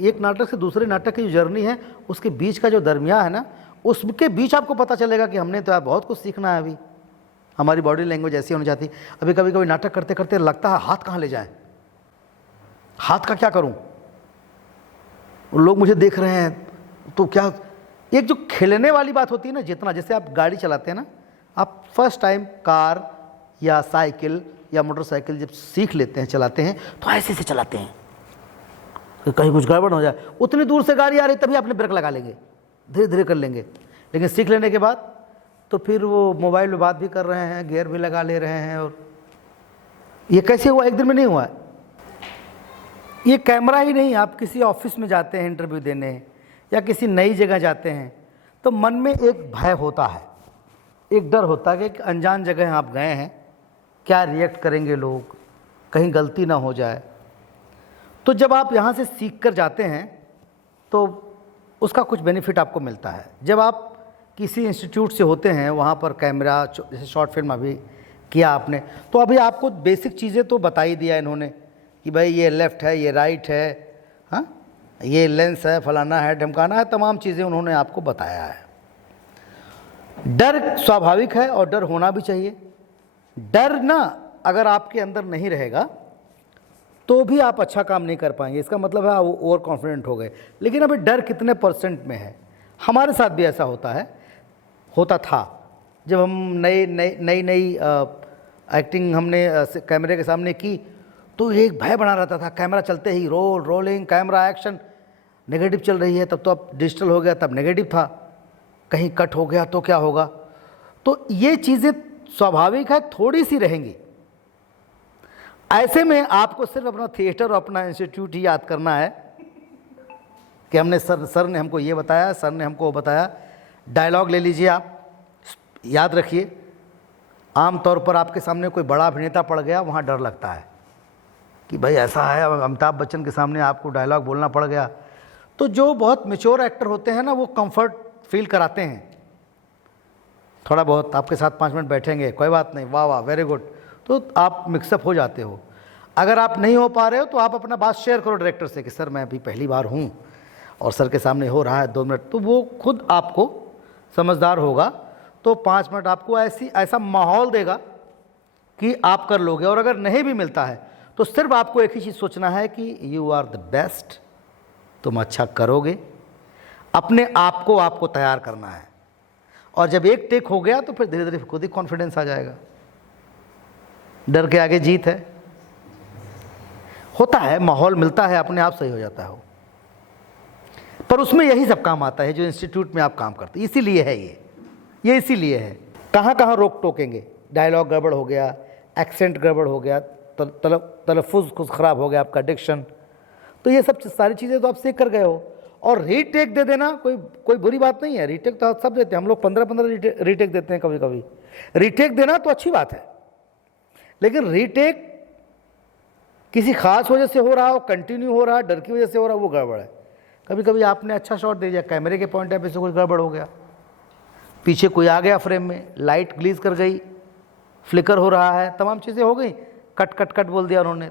एक नाटक से दूसरे नाटक की जो जर्नी है, उसके बीच का जो दरमिया है ना, उसके बीच आपको पता चलेगा कि हमने तो यार बहुत कुछ सीखना है। अभी हमारी बॉडी लैंग्वेज ऐसी होनी चाहती। अभी कभी कभी नाटक करते करते लगता है हाथ कहाँ ले जाएं, हाथ का क्या करूं, लोग मुझे देख रहे हैं तो क्या। एक जो खेलने वाली बात होती है ना, जितना जैसे आप गाड़ी चलाते हैं ना, आप फर्स्ट टाइम कार या साइकिल या मोटरसाइकिल जब सीख लेते हैं, चलाते हैं, तो ऐसे से चलाते हैं कि कहीं कुछ गड़बड़ हो जाए। उतनी दूर से गाड़ी आ रही तभी आपने ब्रेक लगा लेंगे, धीरे धीरे कर लेंगे। लेकिन सीख लेने के बाद तो फिर वो मोबाइल में बात भी कर रहे हैं, गियर भी लगा ले रहे हैं। और ये कैसे हुआ? एक दिन में नहीं हुआ। ये कैमरा ही नहीं, आप किसी ऑफिस में जाते हैं इंटरव्यू देने या किसी नई जगह जाते हैं तो मन में एक भय होता है, एक डर होता है कि अनजान जगह आप गए हैं, क्या रिएक्ट करेंगे लोग, कहीं गलती ना हो जाए। तो जब आप यहाँ से सीख कर जाते हैं तो उसका कुछ बेनिफिट आपको मिलता है। जब आप किसी इंस्टीट्यूट से होते हैं, वहाँ पर कैमरा, जैसे शॉर्ट फिल्म अभी किया आपने, तो अभी आपको बेसिक चीज़ें तो बता ही दिया इन्होंने कि भाई ये लेफ़्ट है, ये राइट है, हाँ, ये लेंस है, फलाना है, ढमकाना है, तमाम चीज़ें उन्होंने आपको बताया है। डर स्वाभाविक है और डर होना भी चाहिए। डर ना अगर आपके अंदर नहीं रहेगा तो भी आप अच्छा काम नहीं कर पाएंगे। इसका मतलब है आप ओवर कॉन्फिडेंट हो गए। लेकिन अभी डर कितने % में है? हमारे साथ भी ऐसा होता था। जब हम नई एक्टिंग हमने कैमरे के सामने की तो एक भय बना रहता था। कैमरा चलते ही रोलिंग, कैमरा एक्शन, नेगेटिव चल रही है। तब तो अब डिजिटल हो गया, तब नेगेटिव था, कहीं कट हो गया तो क्या होगा। तो ये चीज़ें स्वाभाविक है, थोड़ी सी रहेंगी। ऐसे में आपको सिर्फ अपना थिएटर और अपना इंस्टीट्यूट ही याद करना है कि हमने सर ने हमको ये बताया, सर ने हमको वो बताया। डायलॉग ले लीजिए, आप याद रखिए। आम तौर पर आपके सामने कोई बड़ा अभिनेता पड़ गया, वहाँ डर लगता है कि भाई ऐसा है, अमिताभ बच्चन के सामने आपको डायलॉग बोलना पड़ गया। तो जो बहुत मैच्योर एक्टर होते हैं ना, वो कंफर्ट फील कराते हैं। थोड़ा बहुत आपके साथ 5 मिनट बैठेंगे, कोई बात नहीं, वाह वाह, वेरी गुड, तो आप मिक्सअप हो जाते हो। अगर आप नहीं हो पा रहे हो तो आप अपना बात शेयर करो डायरेक्टर से कि सर मैं अभी पहली बार हूँ और सर के सामने हो रहा है 2 मिनट, तो वो खुद आपको समझदार होगा तो 5 मिनट आपको ऐसा माहौल देगा कि आप कर लोगे। और अगर नहीं भी मिलता है तो सिर्फ आपको एक ही चीज़ सोचना है कि यू आर द बेस्ट, तुम अच्छा करोगे। अपने आप को आपको तैयार करना है। और जब एक टेक हो गया तो फिर धीरे धीरे खुद ही कॉन्फिडेंस आ जाएगा। डर के आगे जीत है। होता है, माहौल मिलता है, अपने आप सही हो जाता है वो। पर उसमें यही सब काम आता है जो इंस्टीट्यूट में आप काम करते हैं। इसीलिए है ये इसीलिए है। कहाँ कहाँ रोक टोकेंगे, डायलॉग गड़बड़ हो गया, एक्सेंट गड़बड़ हो गया, तलफ़ुज़ कुछ ख़राब हो गया, आपका डिक्शन, तो ये सब सारी चीज़ें तो आप सीख कर गए हो। और रीटेक दे देना कोई बुरी बात नहीं है। रीटेक तो सब देते हैं, हम लोग 15 रीटेक देते हैं कभी कभी। रीटेक देना तो अच्छी बात है, लेकिन रीटेक किसी खास वजह से हो रहा हो, कंटिन्यू हो रहा, डर की वजह से हो रहा, वो गड़बड़ है। कभी कभी आपने अच्छा शॉट दे दिया, कैमरे के पॉइंट ऑफ व्यू से कुछ गड़बड़ हो गया, पीछे कोई आ गया फ्रेम में, लाइट ग्लीज कर गई, फ्लिकर हो रहा है, तमाम चीज़ें हो गई, कट कट कट बोल दिया उन्होंने।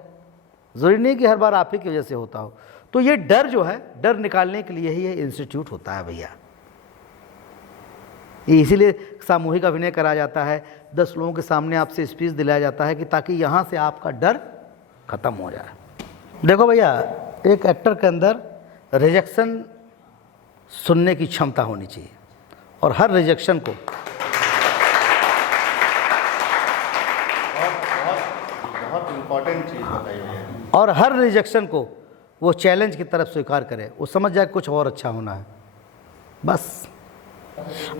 ज़रूरी नहीं कि हर बार आप ही की वजह से होता हो। तो ये डर जो है, डर निकालने के लिए ही ये इंस्टीट्यूट होता है भैया। इसीलिए सामूहिक अभिनय करा जाता है, 10 लोगों के सामने आपसे स्पीच दिलाया जाता है कि ताकि यहाँ से आपका डर खत्म हो जाए। देखो भैया, एक एक्टर के अंदर रिजेक्शन सुनने की क्षमता होनी चाहिए और हर रिजेक्शन को बहुत इम्पोर्टेंट चीज़ बताई है। और हर रिजेक्शन को वो चैलेंज की तरफ स्वीकार करे, वो समझ जाए कुछ और अच्छा होना है। बस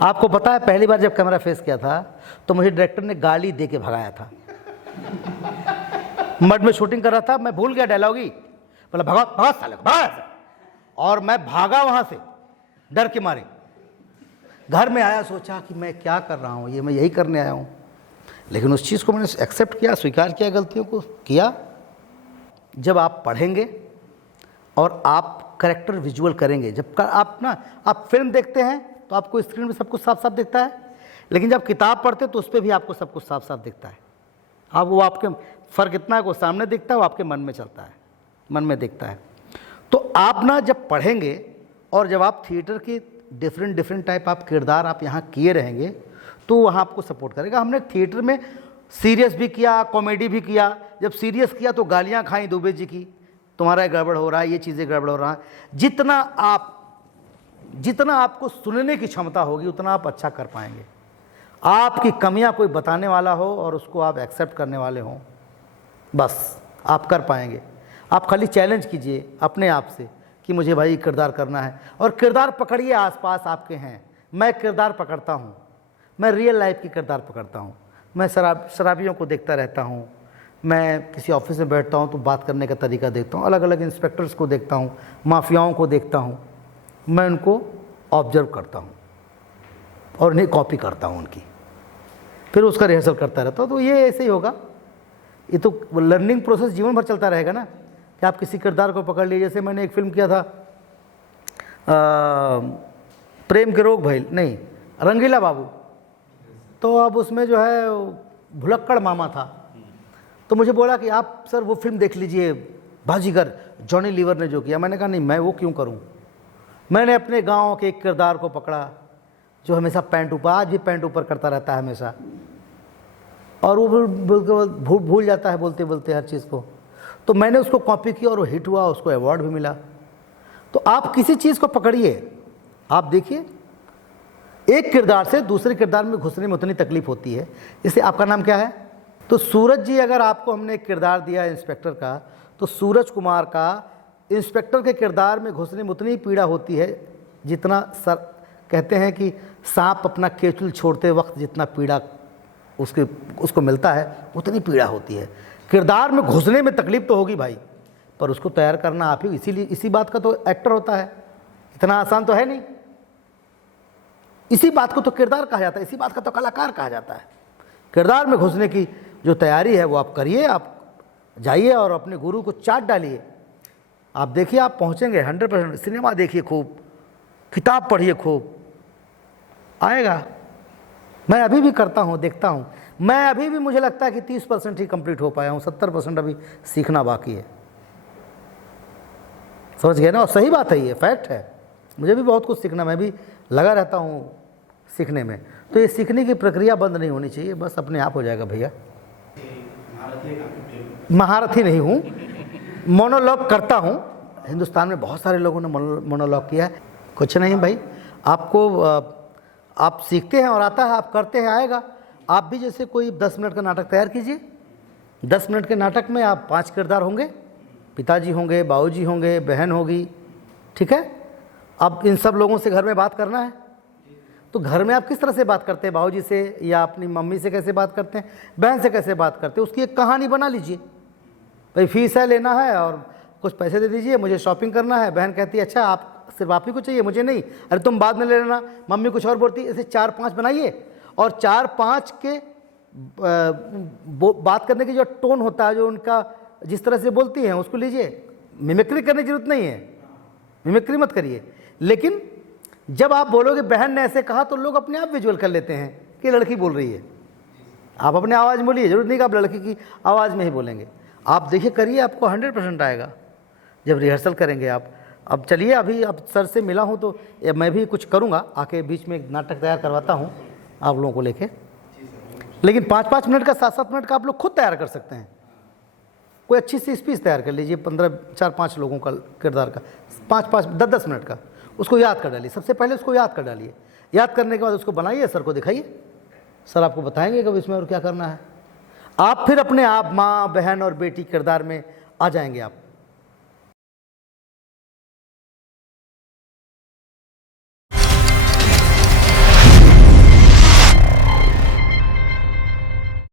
आपको पता है, पहली बार जब कैमरा फेस किया था तो मुझे डायरेक्टर ने गाली दे के भगाया था। मड में शूटिंग कर रहा था, मैं भूल गया डायलॉग ही, बोला भगा भगा साले भगा, और मैं भागा वहाँ से डर के मारे। घर में आया, सोचा कि मैं क्या कर रहा हूँ, ये मैं यही करने आया हूँ। लेकिन उस चीज़ को मैंने एक्सेप्ट किया, स्वीकार किया, गलतियों को किया। जब आप पढ़ेंगे और आप करेक्टर विजुअल करेंगे, जब आप फिल्म देखते हैं तो आपको स्क्रीन में सब कुछ साफ साफ दिखता है, लेकिन जब किताब पढ़ते तो उस पर भी आपको सब कुछ साफ साफ दिखता है। अब वो आपके फ़र्क इतना है, वो सामने दिखता है, वो आपके मन में चलता है, मन में दिखता है। तो आप ना जब पढ़ेंगे और जब आप थिएटर के डिफरेंट टाइप आप किरदार आप यहाँ किए रहेंगे तो वहाँ आपको सपोर्ट करेगा। हमने थिएटर में सीरियस भी किया, कॉमेडी भी किया। जब सीरियस किया तो गालियाँ खाई दुबे जी की, तुम्हारा गड़बड़ हो रहा है, ये चीज़ें गड़बड़ हो रहा है। जितना आपको सुनने की क्षमता होगी उतना आप अच्छा कर पाएंगे। आपकी कमियां कोई बताने वाला हो और उसको आप एक्सेप्ट करने वाले हों, बस आप कर पाएंगे। आप खाली चैलेंज कीजिए अपने आप से कि मुझे भाई किरदार करना है, और किरदार पकड़िए। आसपास आपके हैं, मैं किरदार पकड़ता हूँ, मैं रियल लाइफ की किरदार पकड़ता हूँ। मैं शराबियों को देखता रहता हूँ, मैं किसी ऑफिस में बैठता हूँ तो बात करने का तरीका देखता हूँ, अलग अलग इंस्पेक्टर्स को देखता हूँ, माफियाओं को देखता हूँ, मैं उनको ऑब्जर्व करता हूँ और उन्हें कॉपी करता हूँ उनकी, फिर उसका रिहर्सल करता रहता हूँ। तो ये ऐसे ही होगा। ये तो लर्निंग प्रोसेस जीवन भर चलता रहेगा ना, कि आप किसी किरदार को पकड़ लीजिए। जैसे मैंने एक फिल्म किया था प्रेम के रोग भइल, नहीं, रंगीला बाबू। तो अब उसमें जो है भुलक्कड़ मामा था, तो मुझे बोला कि आप सर वो फिल्म देख लीजिए बाजीगर, जॉनी लीवर ने जो किया। मैंने कहा नहीं, मैं वो क्यों करूं। मैंने अपने गांव के एक किरदार को पकड़ा जो हमेशा पैंट ऊपर, आज भी पैंट ऊपर करता रहता है हमेशा, और वो भूल जाता है बोलते बोलते हर चीज़ को। तो मैंने उसको कॉपी किया और वो हिट हुआ, उसको अवार्ड भी मिला। तो आप किसी चीज़ को पकड़िए, आप देखिए एक किरदार से दूसरे किरदार में घुसने में उतनी तकलीफ होती है। जैसे आपका नाम क्या है? तो सूरज जी, अगर आपको हमने एक किरदार दिया इंस्पेक्टर का, तो सूरज कुमार का इंस्पेक्टर के किरदार में घुसने में उतनी पीड़ा होती है जितना सर कहते हैं कि सांप अपना केचुल छोड़ते वक्त जितना पीड़ा उसको मिलता है, उतनी पीड़ा होती है। किरदार में घुसने में तकलीफ तो होगी भाई, पर उसको तैयार करना आप ही, इसीलिए इसी बात का तो एक्टर होता है, इतना आसान तो है नहीं। इसी बात को तो किरदार कहा जाता है, इसी बात का तो कलाकार कहा जाता है। किरदार में घुसने की जो तैयारी है वो आप करिए, आप जाइए और अपने गुरु को चाट डालिए। आप देखिए आप पहुंचेंगे 100%। सिनेमा देखिए खूब, किताब पढ़िए खूब, आएगा। मैं अभी भी करता हूँ, देखता हूँ। मैं अभी भी, मुझे लगता है कि 30% ही कंप्लीट हो पाया हूँ, 70% अभी सीखना बाकी है। समझ गए ना? और सही बात है, ये फैक्ट है। मुझे भी बहुत कुछ सीखना, मैं भी लगा रहता हूँ सीखने में। तो ये सीखने की प्रक्रिया बंद नहीं होनी चाहिए, बस अपने आप हो जाएगा भैया। महारथी नहीं हूँ, मोनोलॉग करता हूँ। हिंदुस्तान में बहुत सारे लोगों ने मोनोलॉग किया है। कुछ नहीं भाई, आपको आप सीखते हैं और आता है, आप करते हैं, आएगा। आप भी जैसे कोई 10 मिनट का नाटक तैयार कीजिए। 10 मिनट के नाटक में आप 5 किरदार होंगे, पिताजी होंगे, बाबूजी होंगे, बहन होगी, ठीक है। अब इन सब लोगों से घर में बात करना है, तो घर में आप किस तरह से बात करते हैं? बाबूजी से या अपनी मम्मी से कैसे बात करते हैं, बहन से कैसे बात करते हैं, उसकी एक कहानी बना लीजिए। भाई फीस है, लेना है और कुछ पैसे दे दीजिए, मुझे शॉपिंग करना है। बहन कहती है अच्छा आप सिर्फ आप ही को चाहिए, मुझे नहीं, अरे तुम बाद में ले लेना। मम्मी कुछ और बोलती है। ऐसे 4-5 बनाइए, और 4-5 के बात करने की जो टोन होता है, जो उनका जिस तरह से बोलती हैं उसको लीजिए। मिमिक्री करने की जरूरत नहीं है, मिमिक्री मत करिए। लेकिन जब आप बोलोगे बहन ने ऐसे कहा, तो लोग अपने आप विजुअल कर लेते हैं कि लड़की बोल रही है। आप अपने आवाज़ में बोलिए, जरूरत नहीं कि आप लड़की की आवाज़ में ही बोलेंगे। आप देखिए, करिए, आपको 100% आएगा जब रिहर्सल करेंगे आप। अब चलिए, अभी अब सर से मिला हूँ तो मैं भी कुछ करूँगा, आके बीच में एक नाटक तैयार करवाता हूँ आप लोगों को लेके। लेकिन 5-5 मिनट का, 7-7 मिनट का आप लोग खुद तैयार कर सकते हैं। कोई अच्छी सी स्पीच तैयार कर लीजिए, 4-5 लोगों का किरदार का, 5-5, 10-10 मिनट का। उसको याद कर डालिए, सबसे पहले उसको याद कर डालिए। याद करने के बाद उसको बनाइए, सर को दिखाइए, सर आपको बताएंगे कब इसमें और क्या करना है। आप फिर अपने आप माँ, बहन और बेटी किरदार में आ जाएंगे आप।